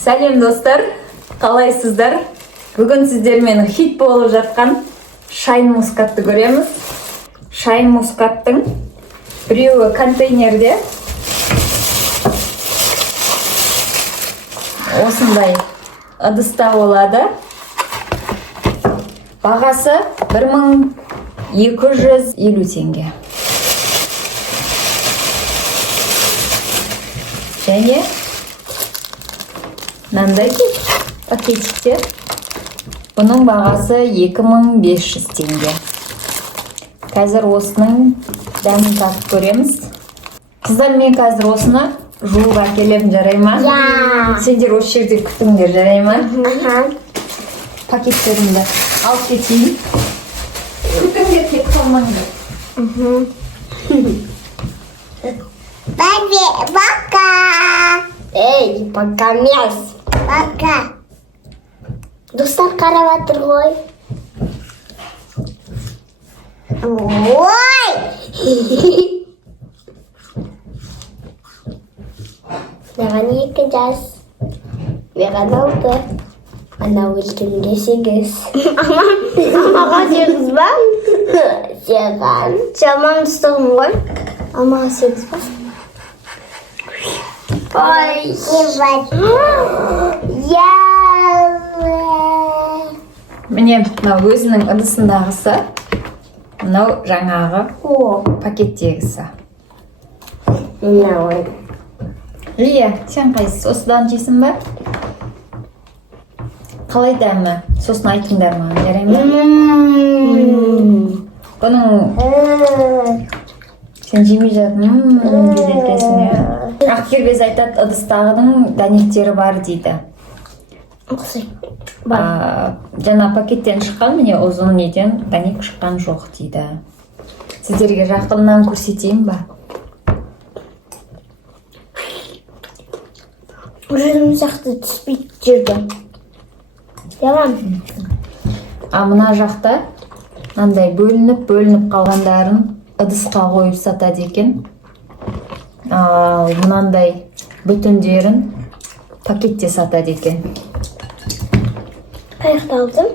Сәлем достар, қалайсыздар? Бүгін сіздермен хит болып жатқан шайн мускатты көреміз. Шайн мускаттың біреуі контейнерде, осындай ыдыста болады. Бағасы 1250 теңге. Және мынандай пакетикте бұның бағасы 2500 теңге. Қазір осының дәмін татып көреміз. Қыздар, мен қазір осыны жуып әкелемін, жарай ма? Сендер осы жерде күтіңдер, жарай ма? Пакеттерімді алып кетейін. Күтіңдер, кетіп қалмаңдар. Пока. Эй, пока емес. Пока. Достар қарап жатыр ғой. Ой! Маған 2 жас. Маған 6. Анау үлкенге 8. Амаға 8 ба? 8. Жаман ұстығым ғой. Амаға 8 ба? Ой, Міне, мынау өзінің ыдысындағысы, мынау жаңағы пакеттегісі. Лия, сен қайсыз? Осыдан жейсің ба? Қалай дәмі? Сосын айтыңдар ма? Жарай ма? Бұның сен жемей жатың, дейді екенсің. Ақкербез айтады, ыдыстағының дәнектері бар дейді. Жаңа пакеттен шыққан, міне ұзын неден дәнек шыққан жоқ дейді. Сіздерге жақыннан көрсетейін ба? Жүрім жақты түспейді жерді. Яман. Мына жақта мынандай бөлініп қалғандарын ыдысқа қойып сатады екен. Мынандай бүтіндерін пакетте сатады екен. Қайықта алдым.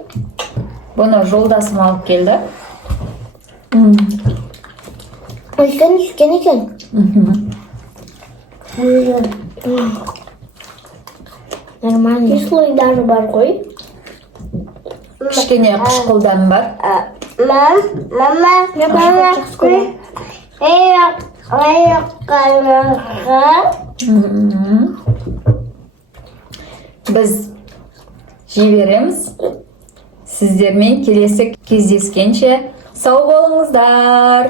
Бұны жолдасым алып келді. Үлкен екен. Нормально. Слойдары бар ғой. Кішкене қышқылдан бар. Мама. Біз жібереміз. Сіздермен келесі кездескенше сау болыңыздар.